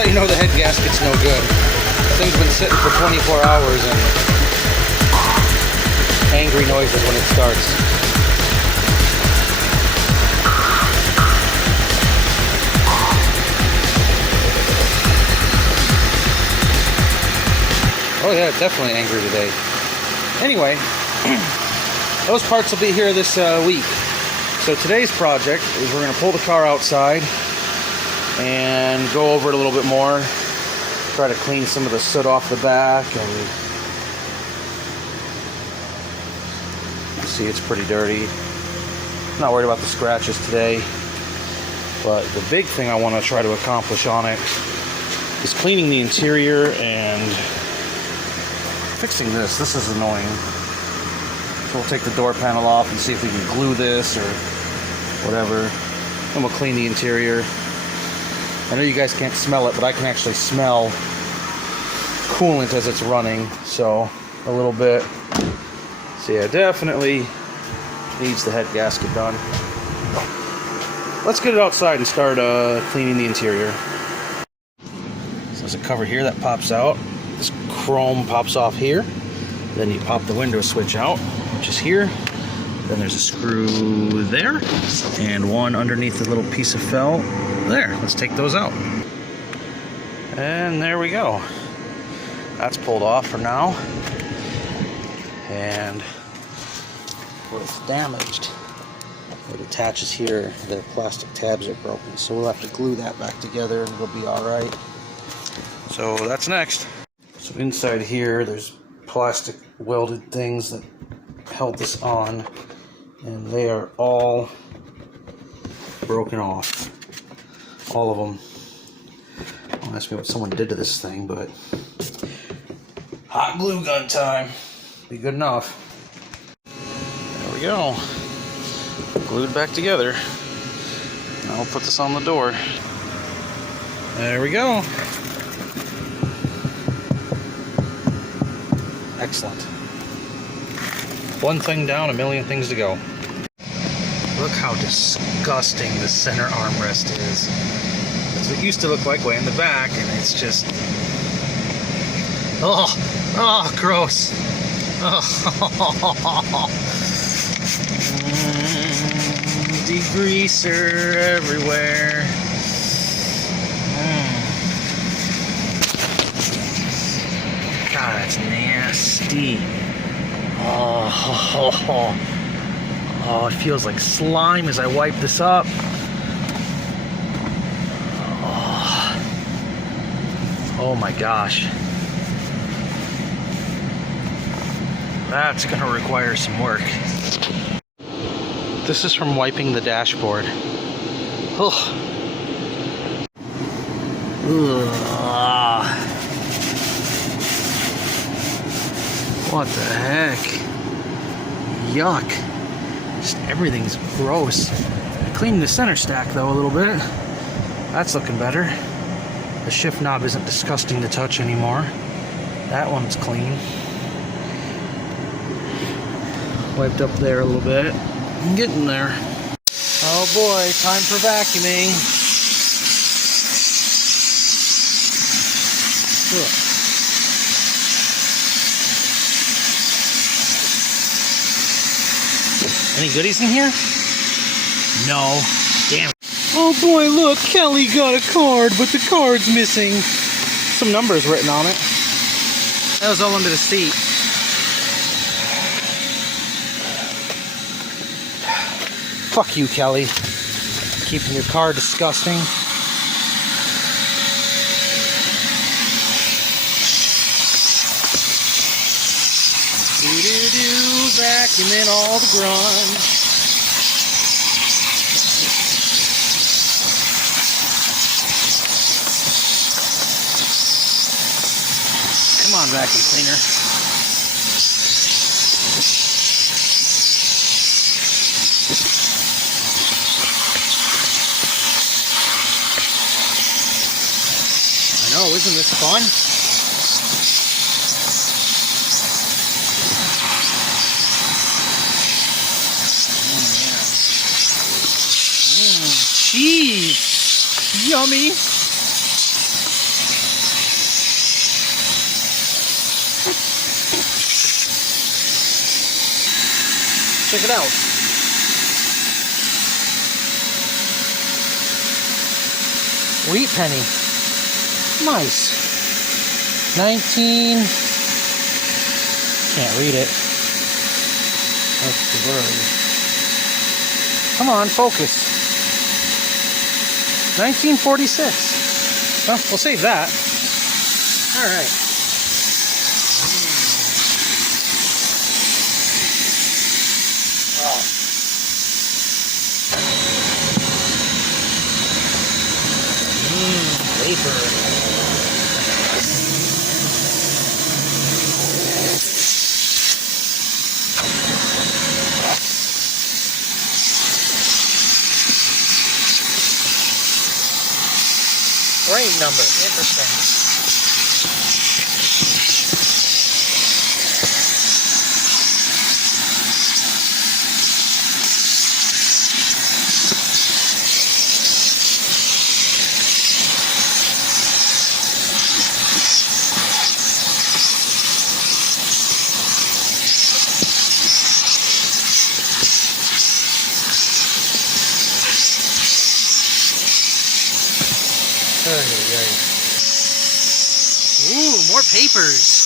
how you know the head gasket's no good. This thing's been sitting for 24 hours and angry noises when it starts. Oh yeah, definitely angry today. Anyway, those parts will be here this week. So today's project is we're going to pull the car outside and go over it a little bit more. Try to clean some of the soot off the back, and see it's pretty dirty. Not worried about the scratches today, but the big thing I want to try to accomplish on it is cleaning the interior and fixing this. This is annoying. So we'll take the door panel off and see if we can glue this or whatever. And we'll clean the interior. I know you guys can't smell it, but I can actually smell coolant as it's running. So a little bit. So yeah, definitely needs the head gasket done. Let's get it outside and start cleaning the interior. So there's a cover here that pops out. This chrome pops off here. Then you pop the window switch out, which is here. Then there's a screw there, and one underneath the little piece of felt there. Let's take those out. And there we go. That's pulled off for now. And where it's damaged, where it attaches here, the plastic tabs are broken. So we'll have to glue that back together and it'll be alright. So that's next. So inside here, there's plastic welded things that held this on, and they are all broken off. All of them. Don't ask me what someone did to this thing, but hot glue gun time. Be good enough. There we go. Glued back together. Now I'll put this on the door. There we go. Excellent. One thing down, a million things to go. Look how disgusting the center armrest is. That's what it used to look like way in the back, and it's just... Oh, gross. Degreaser everywhere. God, that's nasty. Oh, it feels like slime as I wipe this up. Oh my gosh. That's gonna require some work. This is from wiping the dashboard. Ugh. What the heck? Yuck. Just everything's gross. I cleaned the center stack though a little bit. That's looking better. The shift knob isn't disgusting to touch anymore. That one's clean. Wiped up there a little bit. I'm getting there. Oh boy, time for vacuuming. Ugh. Any goodies in here? No. Damn it. Oh boy, look, Kelly got a card, but the card's missing. Some numbers written on it. That was all under the seat. Fuck you, Kelly. Keeping your car disgusting. Do-do-do, vacuuming all the grunge. Come on, vacuum cleaner. I know, isn't this fun? Cheese! Yummy! Check it out. Wheat penny. Nice. 19. Can't read it. That's the word. Come on, focus. 1946. Well, we'll save that. All right. Paper. Frame number. Interesting. Ooh, more papers.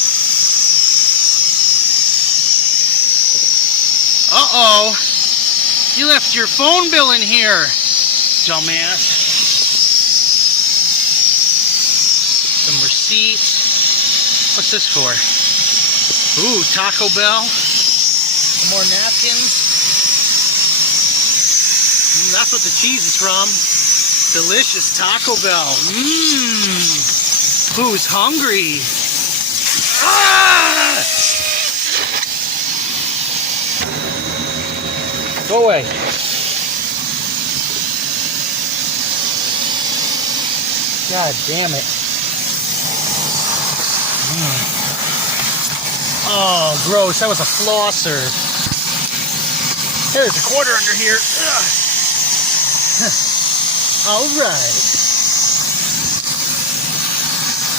Uh-oh. You left your phone bill in here, dumbass. Some receipts. What's this for? Ooh, Taco Bell. Some more napkins. That's what the cheese is from. Delicious Taco Bell. Mmm. Who's hungry? Ah! Go away. God damn it. Oh, gross. That was a flosser. There's a quarter under here. All right.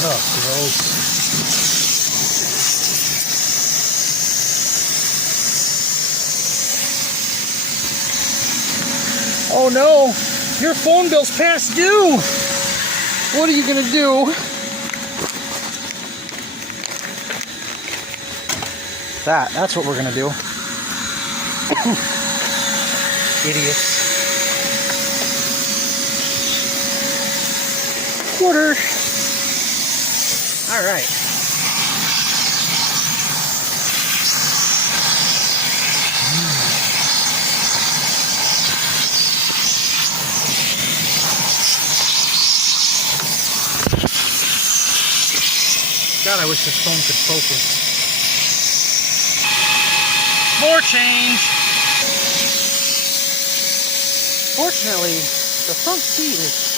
Oh, gross. Oh no, your phone bill's past due. What are you gonna do? That's what we're gonna do. Idiots. Quarter. All right. God, I wish this phone could focus. More change. Fortunately, the front seat is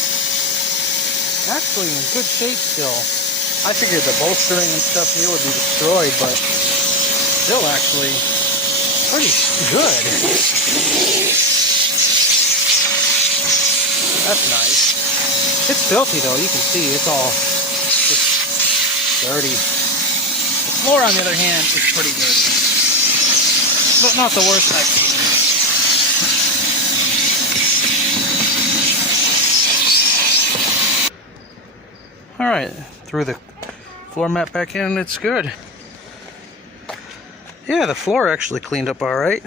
actually in good shape still. I figured the bolstering and stuff here would be destroyed, but still actually pretty good. That's nice. It's filthy though, you can see it's all just dirty. The floor on the other hand is pretty dirty, but not the worst I've seen. Alright, threw the floor mat back in, it's good. Yeah, the floor actually cleaned up alright.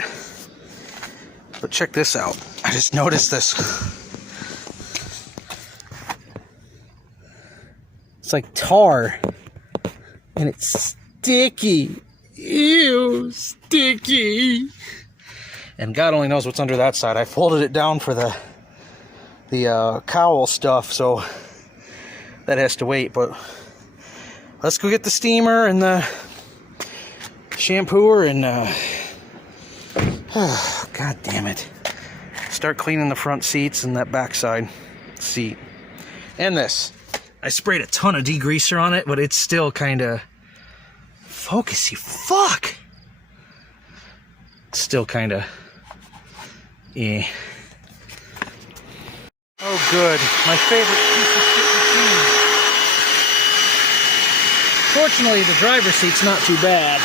But check this out. I just noticed this. It's like tar. And it's sticky. Ew, sticky. And God only knows what's under that side. I folded it down for the cowl stuff, so that has to wait. But let's go get the steamer and the shampooer and oh, God damn it. Start cleaning the front seats and that backside seat. And this. I sprayed a ton of degreaser on it, but it's still kind of focusy. Fuck! It's still kind of eh. Oh good. My favorite piece of shit machine. Fortunately, the driver's seat's not too bad.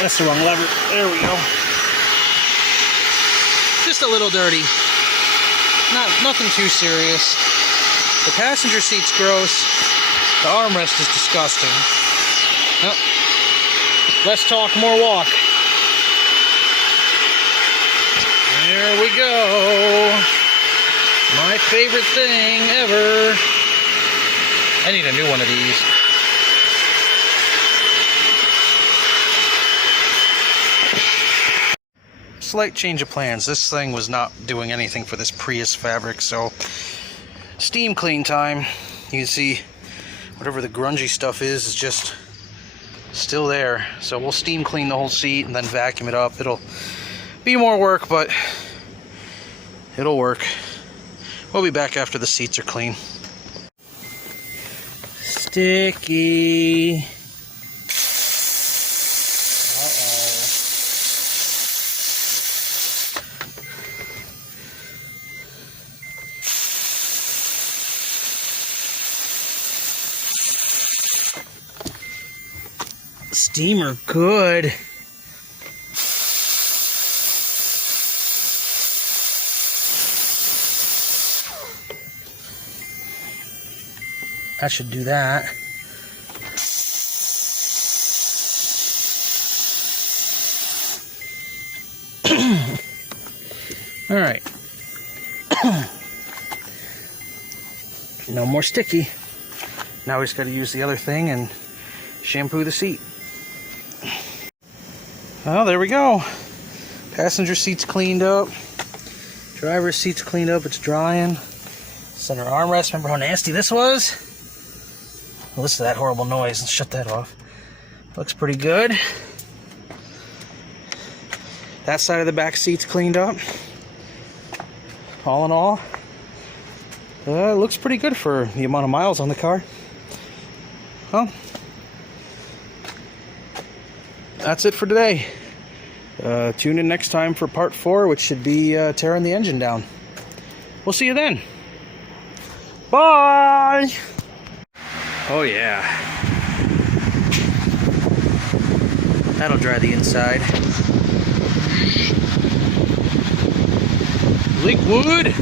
That's the wrong lever. There we go. Just a little dirty. Nothing too serious. The passenger seat's gross. The armrest is disgusting. Oh. Less talk, more walk. There we go. My favorite thing ever. I need a new one of these. Slight change of plans. This thing was not doing anything for this Prius fabric, so steam clean time. You can see whatever the grungy stuff is just still there. So we'll steam clean the whole seat and then vacuum it up. It'll be more work, but it'll work. We'll be back after the seats are clean. Sticky. Steamer good. I should do that. All right. No more sticky. Now we just got to use the other thing and shampoo the seat. Oh, there we go. Passenger seat's cleaned up. Driver's seat's cleaned up. It's drying. Center armrest. Remember how nasty this was? Listen to that horrible noise and shut that off. Looks pretty good. That side of the back seat's cleaned up. All in all, it looks pretty good for the amount of miles on the car. Well, that's it for today. Tune in next time for part 4, which should be tearing the engine down. We'll see you then. Bye! Oh yeah. That'll dry the inside. Liquid!